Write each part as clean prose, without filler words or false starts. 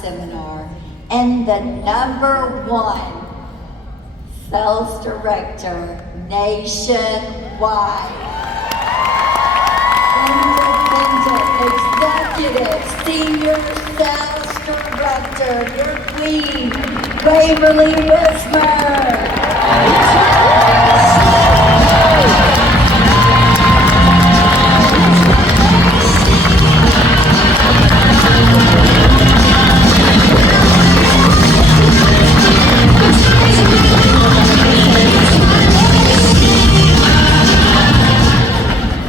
seminar and the #1 sales director nationwide. Independent Executive Senior Sales Director, your queen, Waverly Wismer.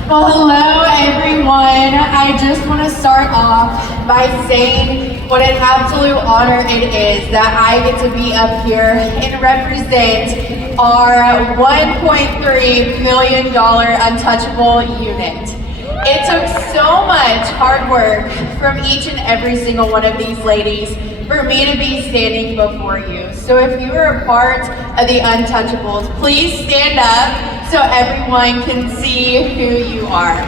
Well, hello everyone. I just want to start off by saying what an absolute honor it is that I get to be up here and represent our $1.3 million untouchable unit. It took so much hard work from each and every single one of these ladies for me to be standing before you. So if you are a part of the Untouchables, please stand up so everyone can see who you are.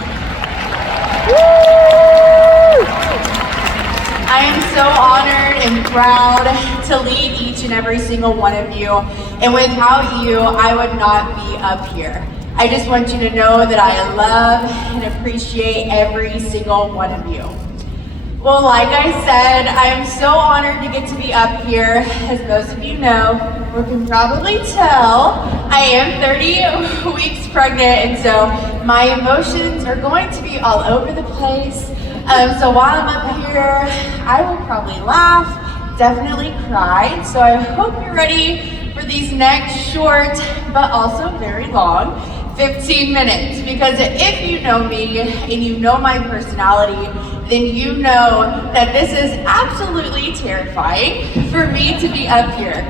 I am so honored and proud to lead each and every single one of you, and without you, I would not be up here. I just want you to know that I love and appreciate every single one of you. Well, like I said, I am so honored to get to be up here. As most of you know, or can probably tell, I am 30 weeks pregnant, and so my emotions are going to be all over the place. So while I'm up here, I will probably laugh, definitely cry. So I hope you're ready for these next short, but also very long, 15 minutes. Because if you know me and you know my personality, then you know that this is absolutely terrifying for me to be up here.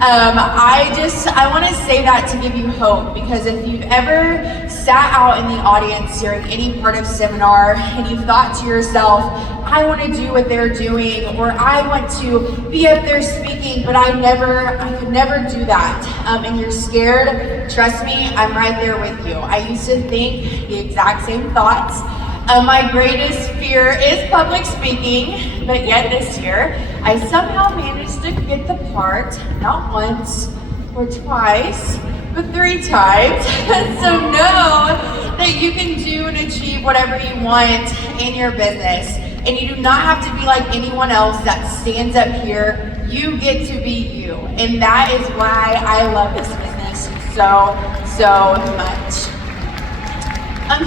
I want to say that to give you hope, because if you've ever sat out in the audience during any part of seminar and you've thought to yourself, I want to do what they're doing, or I want to be up there speaking, but I could never do that, and you're scared, trust me, I'm right there with you. I used to think the exact same thoughts. My greatest fear is public speaking, but yet this year, I somehow managed to get the part, not once or twice, but 3 times. So know that you can do and achieve whatever you want in your business. And you do not have to be like anyone else that stands up here. You get to be you. And that is why I love this business so much.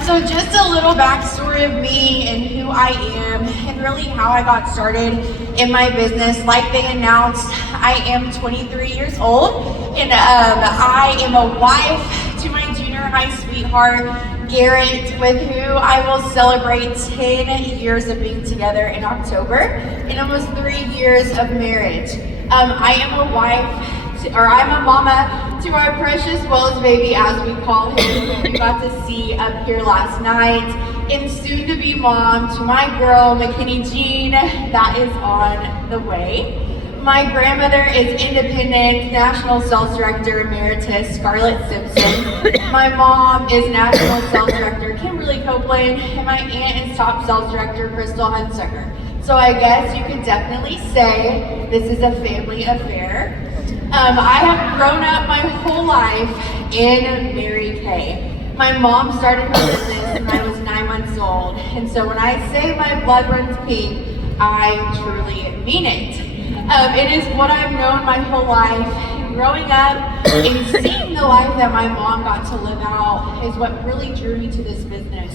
So just a little backstory of me and who I am, and really how I got started in my business. Like they announced, I am 23 years old, and I am a wife to my junior high sweetheart, Garrett, with who I will celebrate 10 years of being together in October, and almost 3 years of marriage. I am a wife, I'm a mama to our precious Wells baby, as we call him, who we got to see up here last night, and soon to be mom to my girl, McKinney Jean, that is on the way. My grandmother is Independent National Sales Director Emeritus Scarlett Simpson. My mom is National Sales Director Kimberly Copeland, and my aunt is Top Sales Director Crystal Hunsucker. So I guess you could definitely say this is a family affair. I have grown up my whole life in Mary Kay. My mom started her business when I was 9 months old, and so when I say my blood runs pink, I truly mean it. It is what I've known my whole life. Growing up and seeing the life that my mom got to live out is what really drew me to this business.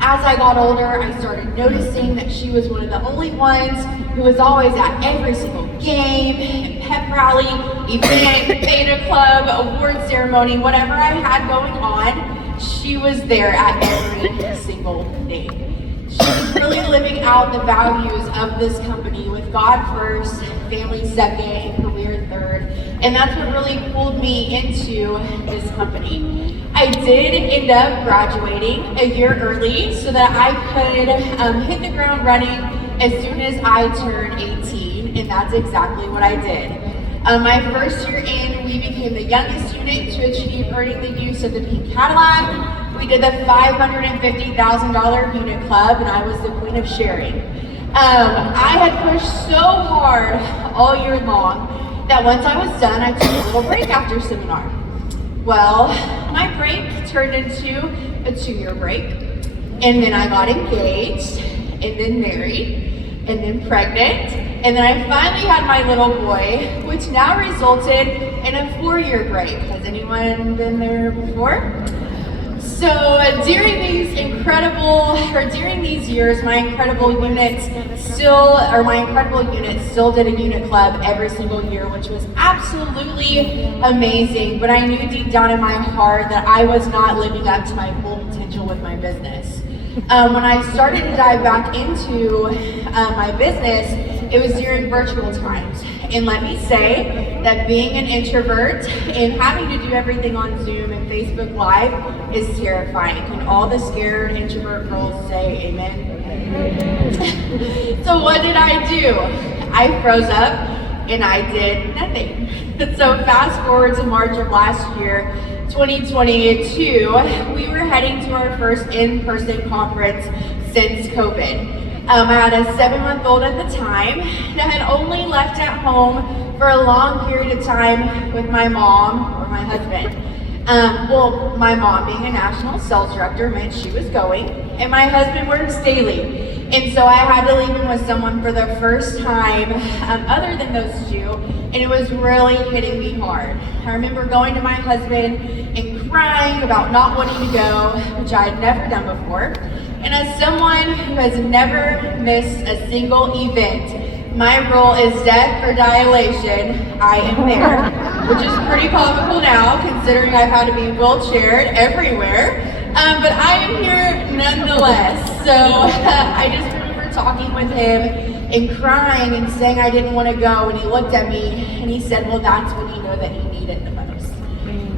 As I got older, I started noticing that she was one of the only ones who was always at every single game, pep rally, event, beta club, award ceremony, whatever I had going on, she was there at every single day. She was really living out the values of this company with God first, family second, and career third. And that's what really pulled me into this company. I did end up graduating a year early so that I could hit the ground running as soon as I turned 18, and that's exactly what I did. My first year in, we became the youngest unit to achieve earning the use of the pink Cadillac. We did the $550,000 unit club, and I was the queen of sharing. I had pushed so hard all year long that once I was done, I took a little break after seminar. Well, my break turned into a 2-year break, and then I got engaged, and then married, and then pregnant, and then I finally had my little boy, which now resulted in a 4-year break. Has anyone been there before? So during these years, my incredible unit still did a unit club every single year, which was absolutely amazing. But I knew deep down in my heart that I was not living up to my full potential with my business. When I started to dive back into my business, it was during virtual times. And let me say that being an introvert and having to do everything on Zoom and Facebook Live is terrifying. Can all the scared introvert girls say amen? So what did I do? I froze up and I did nothing. So fast forward to March of last year, 2022, we were heading to our first in-person conference since COVID. I had a 7-month-old at the time that had only left at home for a long period of time with my mom or my husband. My mom being a national sales director meant she was going, and my husband works daily. And so I had to leave him with someone for the first time other than those two, and it was really hitting me hard. I remember going to my husband and crying about not wanting to go, which I had never done before. And as someone who has never missed a single event, my role is death or dilation. I am there, which is pretty comical now, considering I've had to be wheelchaired everywhere. But I am here nonetheless. So I just remember talking with him and crying and saying I didn't want to go. And he looked at me and he said, well, that's when you know that you need it the most.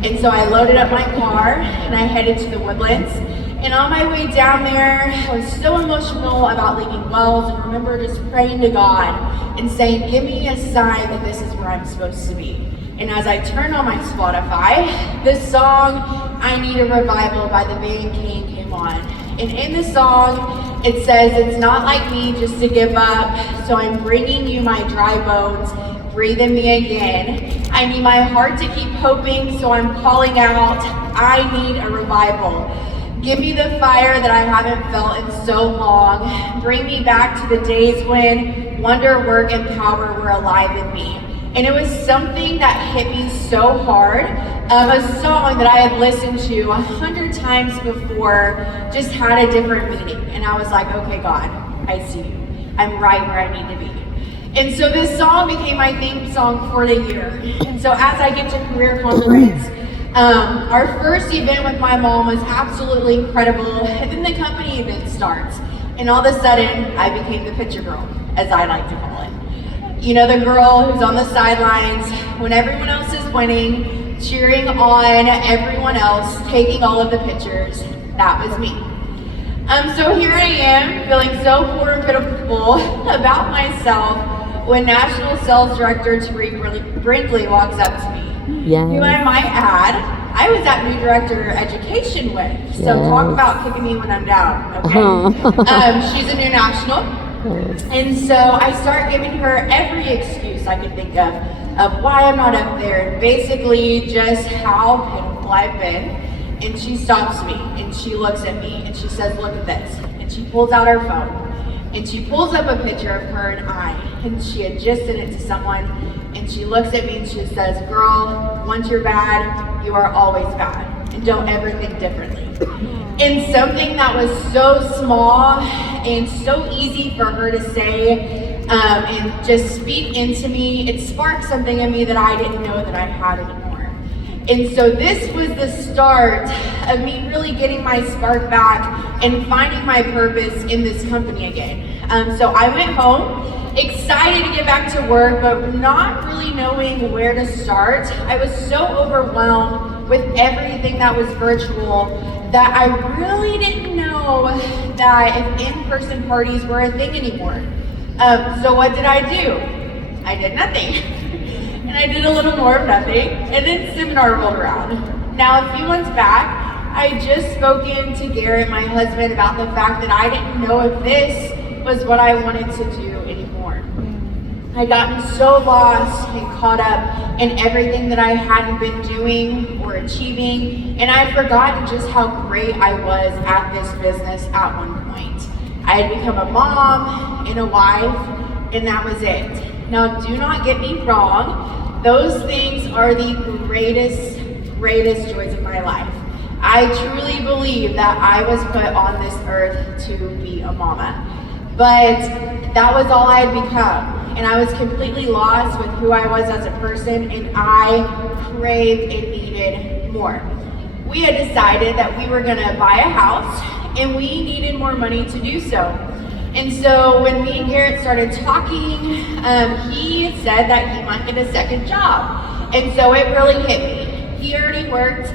And so I loaded up my car and I headed to the Woodlands. And on my way down there, I was so emotional about leaving Wells and remember just praying to God and saying, give me a sign that this is where I'm supposed to be. And as I turned on my Spotify, this song, I Need a Revival by the band King came on. And in the song, it says, it's not like me just to give up, so I'm bringing you my dry bones, breathe in me again. I need my heart to keep hoping, so I'm calling out, I need a revival. Give me the fire that I haven't felt in so long. Bring me back to the days when wonder, work, and power were alive in me. And it was something that hit me so hard. A song that I had listened to 100 times before, just had a different meaning. And I was like, okay, God, I see you. I'm right where I need to be. And so this song became my theme song for the year. And so as I get to career conference, our first event with my mom was absolutely incredible, and then the company event starts, and all of a sudden, I became the picture girl, as I like to call it. You know, the girl who's on the sidelines when everyone else is winning, cheering on everyone else, taking all of the pictures. That was me. So here I am, feeling so poor and pitiful about myself when National Sales Director Tariq Brinkley walks up to me. Yes. Who I might add, I was at New Director Education with. So talk about kicking me when I'm down, okay? She's a new national. And so I start giving her every excuse I could think of why I'm not up there, and basically just how pitiful I've been. And she stops me and she looks at me and she says, look at this. And she pulls out her phone and she pulls up a picture of her and I, and she had just sent it to someone, and she looks at me and she says, girl, once you're bad, you are always bad, and don't ever think differently. And something that was so small and so easy for her to say and just speak into me, it sparked something in me that I didn't know that I had anymore. And so this was the start of me really getting my spark back and finding my purpose in this company again. So I went home, excited to get back to work, but not really knowing where to start. I was so overwhelmed with everything that was virtual that I really didn't know that if in-person parties were a thing anymore. So what did I do? I did nothing. And I did a little more of nothing, and then seminar rolled around. Now, a few months back, I had just spoken to Garrett, my husband, about the fact that I didn't know if this was what I wanted to do anymore. I'd gotten so lost and caught up in everything that I hadn't been doing or achieving, and I'd forgotten just how great I was at this business at one point. I had become a mom and a wife, and that was it. Now, do not get me wrong, those things are the greatest joys of my life. I truly believe that I was put on this earth to be a mama. But that was all I had become. And I was completely lost with who I was as a person, and I craved and needed more. We had decided that we were gonna buy a house, and we needed more money to do so. And so when me and Garrett started talking, he said that he might get a second job. And so it really hit me. He already worked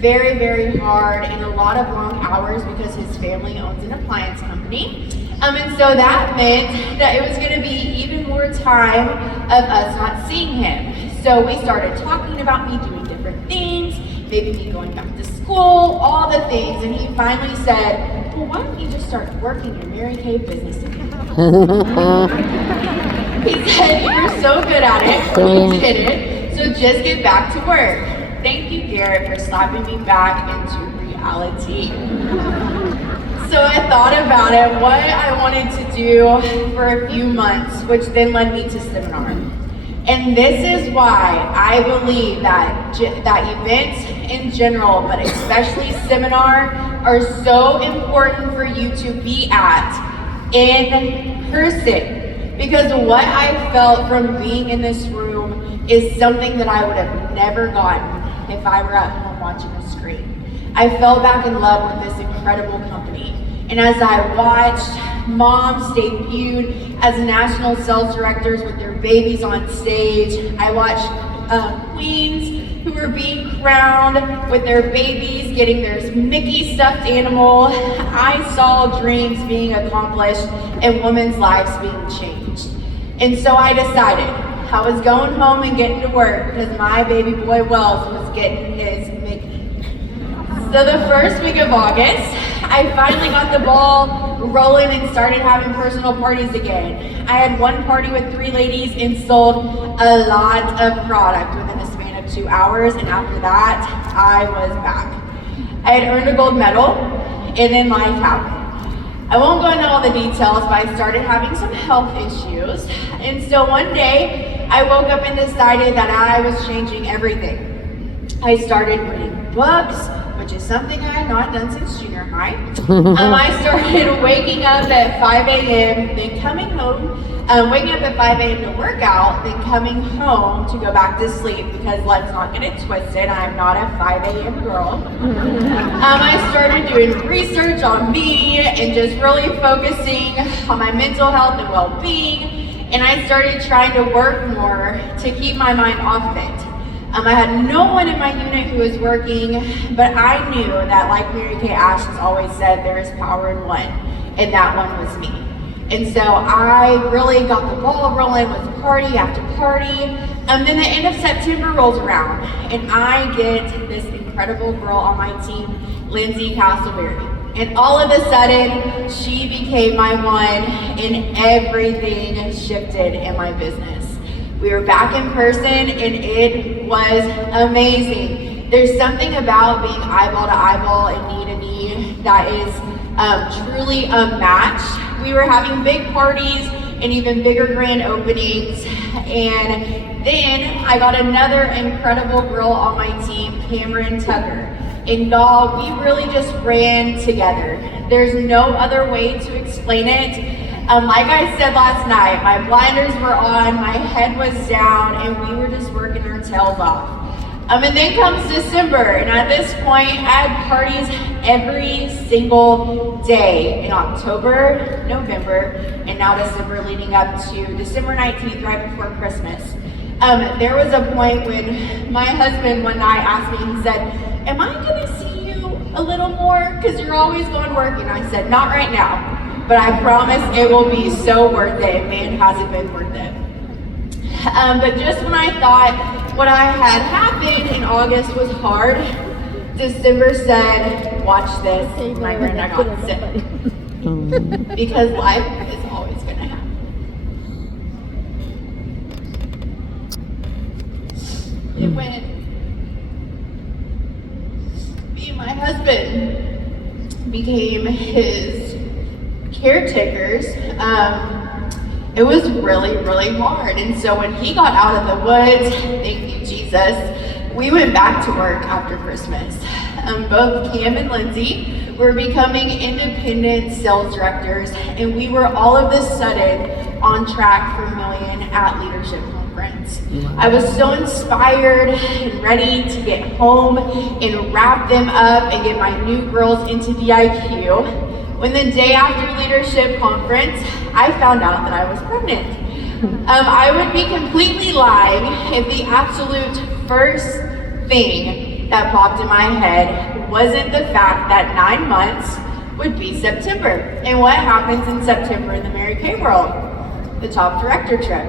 very hard and a lot of long hours because his family owns an appliance company. And so that meant that it was gonna be even more time of us not seeing him. So we started talking about me doing different things, maybe me going back to school, all the things. And he finally said, well, why don't you just start working your Mary Kay business again? He said, you're so good at it, you did it, so just get back to work. Thank you, Garrett, for slapping me back into reality. So I thought about it, what I wanted to do for a few months, which then led me to seminar. And this is why I believe that events in general, but especially seminar, are so important for you to be at in person. Because what I felt from being in this room is something that I would have never gotten if I were at home watching a screen. I fell back in love with this incredible company. And as I watched moms debuted as national sales directors with their babies on stage, I watched queens who were being crowned with their babies, getting their Mickey stuffed animal. I saw dreams being accomplished and women's lives being changed. And so I decided I was going home and getting to work because my baby boy Wells was getting his Mickey. So the first week of August, I finally got the ball rolling and started having personal parties again. I had one party with 3 ladies and sold a lot of product within a span of 2 hours, and after that, I was back. I had earned a gold medal, and then life happened. I won't go into all the details, but I started having some health issues, and so one day, I woke up and decided that I was changing everything. I started reading books, which is something I had not done since junior high. I started waking up at 5 a.m., then coming home, waking up at 5 a.m. to work out, then coming home to go back to sleep, because let's not get it twisted, I'm not a 5 a.m. girl. I started doing research on me and just really focusing on my mental health and well-being, and I started trying to work more to keep my mind off of it. I had no one in my unit who was working, but I knew that, like Mary Kay Ash has always said, there is power in one, and that one was me. And so I really got the ball rolling with party after party. Then the end of September rolls around, and I get this incredible girl on my team, Lindsay Castleberry. And all of a sudden, she became my one, and everything shifted in my business. We were back in person, and it was amazing. There's something about being eyeball to eyeball and knee to knee that is truly unmatched. We were having big parties and even bigger grand openings. And then I got another incredible girl on my team, Cameron Tucker. And y'all, we really just ran together. There's no other way to explain it. Like I said last night, my blinders were on, my head was down, and we were just working our tails off. And then comes December, and at this point, I had parties every single day in October, November, and now December, leading up to December 19th, right before Christmas. There was a point when my husband one night asked me, he said, am I gonna see you a little more? Because you're always going working. I said, not right now. But I promise it will be so worth it. Man, has it been worth it. But just when I thought what I had happened in August was hard, December said, watch this, my granddad got sick. Because life is always And when me and my husband became his caretakers, it was really, really hard. And so when he got out of the woods, thank you, Jesus, we went back to work after Christmas. Both Cam and Lindsay were becoming independent sales directors, and we were all of a sudden on track for Million at Leadership Conference. I was so inspired and ready to get home and wrap them up and get my new girls into VIQ. When the day after Leadership Conference, I found out that I was pregnant. I would be completely lying if the absolute first thing that popped in my head wasn't the fact that 9 months would be September. And what happens in September in the Mary Kay world? The top director trip.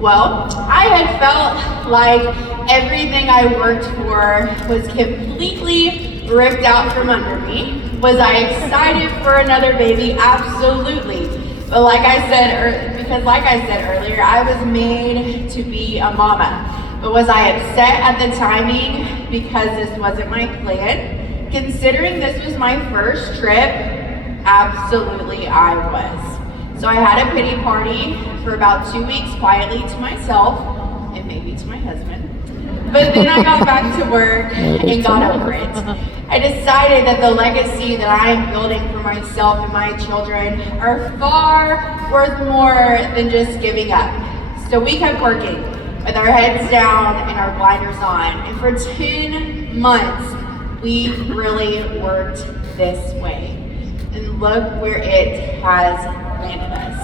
Well, I had felt like everything I worked for was completely ripped out from under me. Was I excited for another baby? Absolutely. But like I said earlier, I was made to be a mama. But was I upset at the timing because this wasn't my plan? Considering this was my first trip, absolutely I was. So I had a pity party for about 2 weeks quietly to myself and maybe to my husband. But then I got back to work and got over it. I decided that the legacy that I am building for myself and my children are far worth more than just giving up. So we kept working with our heads down and our blinders on. And for 10 months, we really worked this way. And look where it has landed us.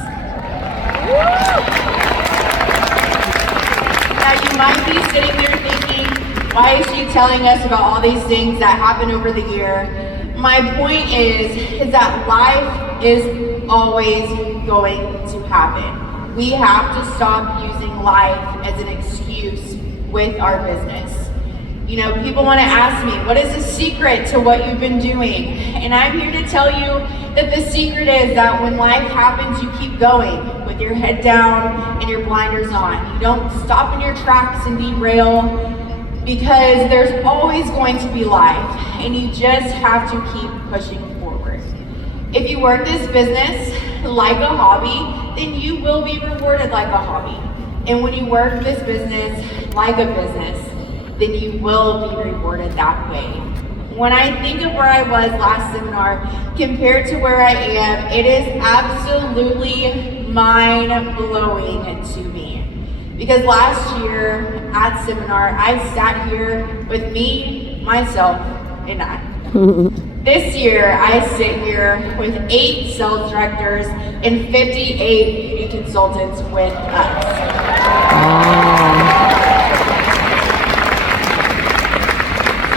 Now you might be sitting there thinking, why is she telling us about all these things that happen over the year? My point is that life is always going to happen. We have to stop using life as an excuse with our business. You know, people want to ask me, what is the secret to what you've been doing? And I'm here to tell you that the secret is that when life happens, you keep going with your head down and your blinders on. You don't stop in your tracks and derail, because there's always going to be life, and you just have to keep pushing forward. If you work this business like a hobby, then you will be rewarded like a hobby. And when you work this business like a business, then you will be rewarded that way. When I think of where I was last seminar compared to where I am, it is absolutely mind-blowing to me. Because last year at seminar, I sat here with me, myself, and I. This year, I sit here with 8 sales directors and 58 beauty consultants with us.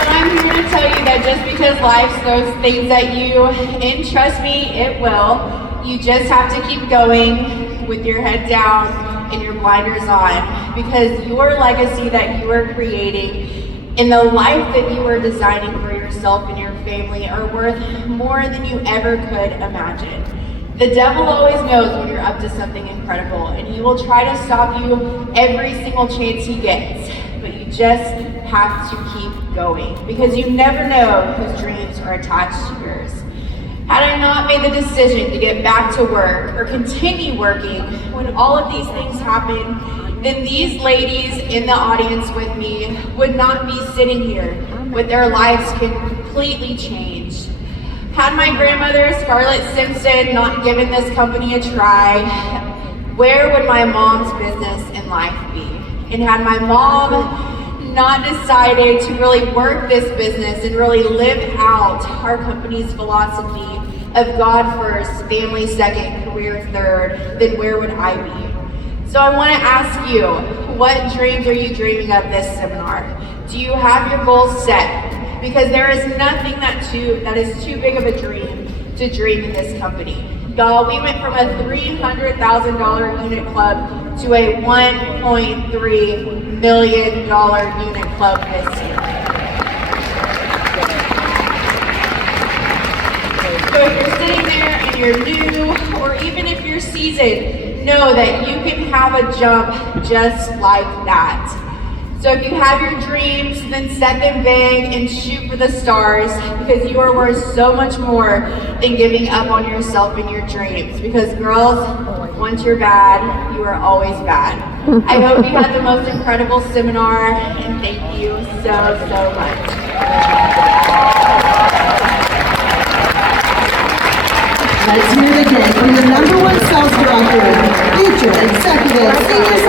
So I'm here to tell you that just because life throws things at you, and trust me, it will, you just have to keep going with your head down and your blinders on, because your legacy that you are creating and the life that you are designing for yourself and your family are worth more than you ever could imagine. The devil always knows when you're up to something incredible, and he will try to stop you every single chance he gets, but you just have to keep going, because you never know whose dreams are attached to yours. Had I not made the decision to get back to work or continue working when all of these things happened, then these ladies in the audience with me would not be sitting here with their lives completely changed. Had my grandmother, Scarlett Simpson, not given this company a try, where would my mom's business and life be? And had my mom not decided to really work this business and really live out our company's philosophy of God first, family second, career third, then where would I be? So I want to ask you, what dreams are you dreaming of this seminar? Do you have your goals set? Because there is nothing that is too big of a dream to dream in this company. Y'all, we went from a $300,000 unit club to a $1.3 million unit club this year. So if you're sitting there and you're new, or even if you're seasoned, know that you can have a jump just like that. So So if you have your dreams, then set them big and shoot for the stars, because you are worth so much more than giving up on yourself and your dreams. Because girls, once you're bad, you are always bad. I hope you had the most incredible seminar, and thank you so much. Let's hear it again from the #1 sales director, future executive, senior